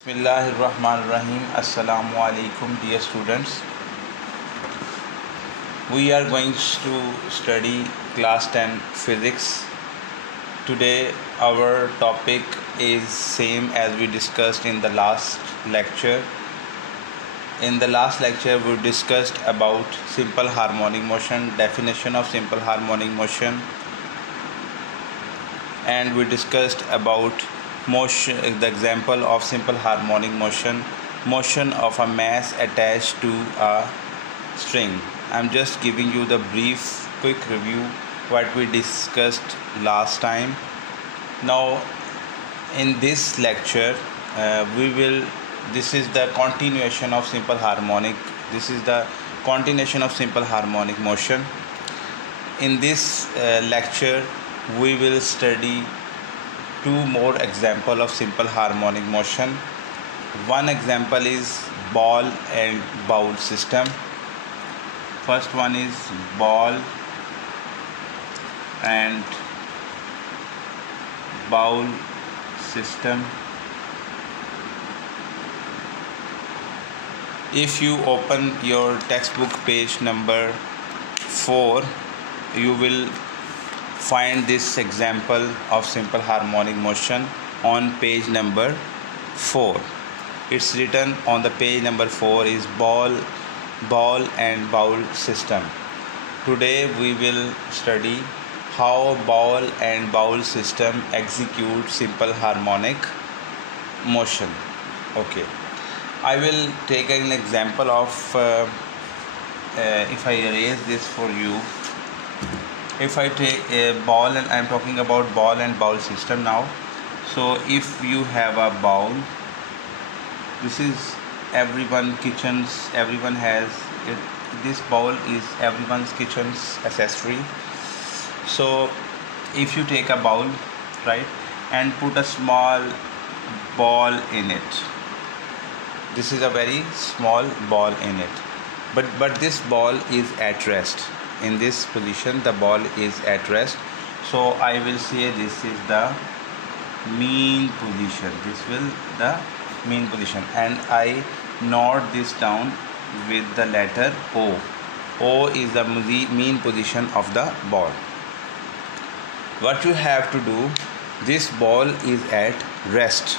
Bismillahirrahmanirrahim. Assalamu alaikum, dear students. We are going to study class 10 physics. Today our topic is same as we discussed in the last lecture. In the last lecture we discussed about simple harmonic motion, definition of simple harmonic motion, and we discussed about motion, the example of simple harmonic motion of a mass attached to a string. I'm just giving you the brief quick review what we discussed last time. Now in this lecture this is the continuation of simple harmonic motion. In this lecture we will study two more example of simple harmonic motion. One example is ball and bowl system. First one is ball and bowl system. If you open your textbook page number 4, you will find this example of simple harmonic motion on page number 4. It's written on the page number 4 is ball and bowl system. Today we will study how ball and bowl system execute simple harmonic motion. Okay, I will take an example of if I erase this for you. If I take a ball, and I'm talking about ball and bowl system now. So if you have a bowl, this is everyone has it. This bowl is everyone's kitchen's accessory. So if you take a bowl, right, and put a small ball in it, this is a very small ball in it, but this ball is at rest. In this position the ball is at rest, so I will say this is the mean position. And I note this down with the letter O. O is the mean position of the ball. What you have to do, this ball is at rest,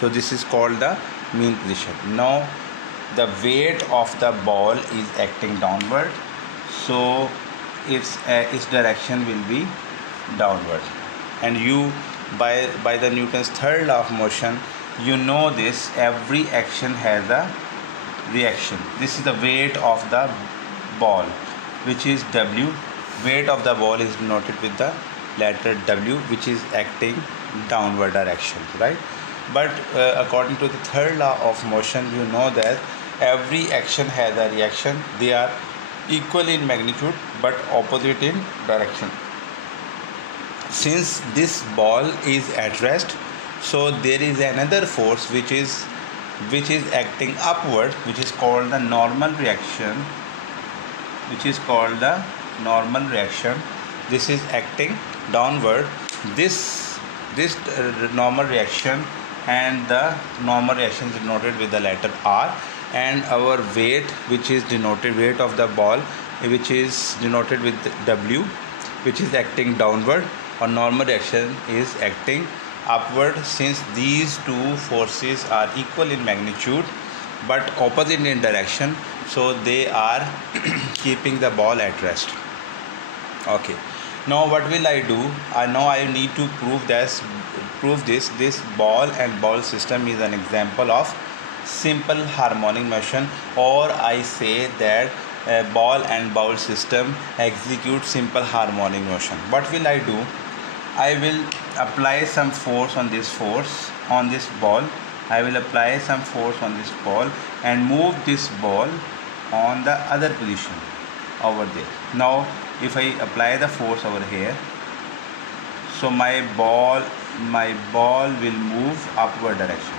so this is called the mean position. Now the weight of the ball is acting downward, so its direction will be downward. And you, by the Newton's third law of motion, you know this, every action has a reaction. This is the weight of the ball, which is W. Weight of the ball is denoted with the letter W, which is acting downward direction, right? But according to the third law of motion, you know that every action has a reaction. They are equal in magnitude but opposite in direction. Since this ball is at rest, so there is another force which is acting upward, which is called the normal reaction. This is acting downward. This normal reaction, and the normal reaction is denoted with the letter R, and our weight, which is denoted, weight of the ball, which is denoted with W, which is acting downward, or normal reaction is acting upward. Since these two forces are equal in magnitude but opposite in direction, so they are keeping the ball at rest. Okay, now what will I do? I need to prove this. This ball and bowl system is an example of simple harmonic motion, or I say that ball and bowl system execute simple harmonic motion. What will I do? I will apply some force on this ball. I will apply some force on this ball and move this ball on the other position over there. Now if I apply the force over here, so my ball will move upward direction.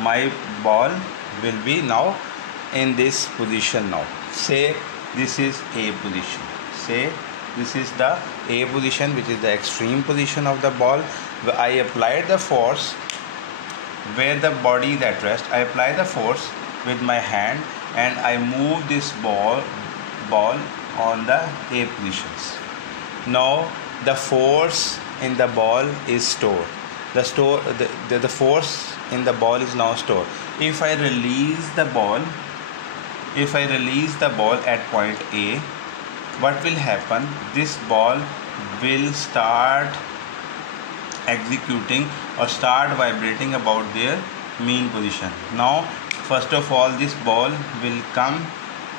My ball will be now in this position. Now say this is A position. This is the A position, which is the extreme position of the ball. I applied the force where the body is at rest, I apply the force with my hand and I move this ball on the A positions. Now the force in the ball is stored. The force in the ball is now stored. If I release the ball at point A, what will happen? This ball will start executing or start vibrating about their mean position. Now first of all, this ball will come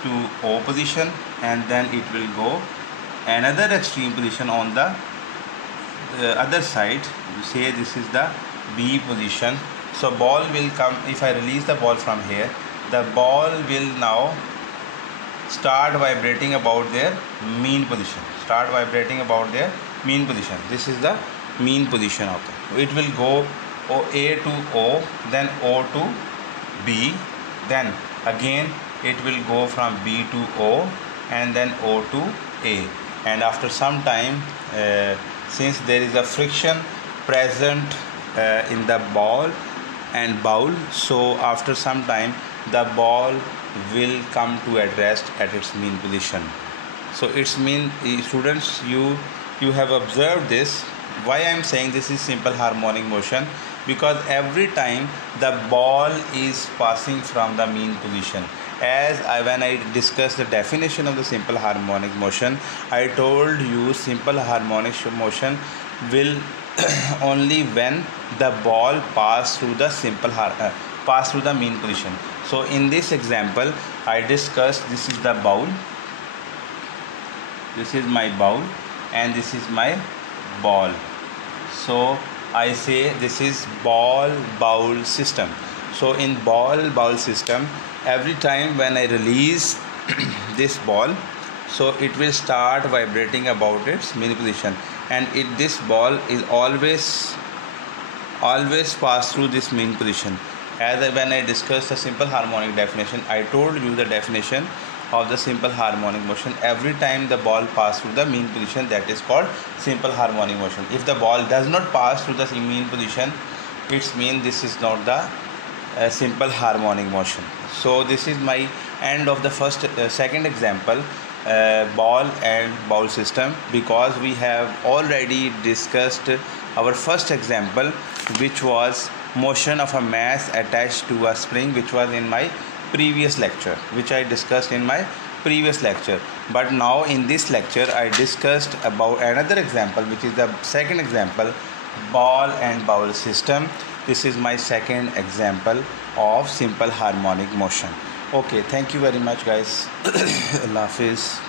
to O position and then it will go another extreme position on the other side. Say this is the B position. So ball will come, if I release the ball from here, the ball will now start vibrating about their mean position. This is the mean position of it. It will go A to O, then O to B, then again it will go from B to O and then O to A. And after some time, since there is a friction present in the ball and bowl, so after some time the ball will come to at rest at its mean position. So it's mean, students, you have observed this. Why I am saying this is simple harmonic motion? Because every time the ball is passing from the mean position. When I discussed the definition of the simple harmonic motion, I told you simple harmonic motion will only when the ball pass through the mean position. So in this example, I discussed this is the bowl. This is my bowl and this is my ball. So I say this is ball bowl system. So in ball bowl system, every time when I release this ball, so it will start vibrating about its mean position, and this ball is always pass through this mean position. When I discussed the simple harmonic definition, I told you the definition of the simple harmonic motion. Every time the ball pass through the mean position, that is called simple harmonic motion. If the ball does not pass through the mean position, it means this is not the simple harmonic motion. So this is my end of the second example, ball and bowl system, because we have already discussed our first example, which was motion of a mass attached to a spring, which was in my previous lecture, which I discussed in my previous lecture. But now in this lecture I discussed about another example, which is the second example, ball and bowl system. This is my second example of simple harmonic motion. Okay, thank you very much guys. Allah Hafiz.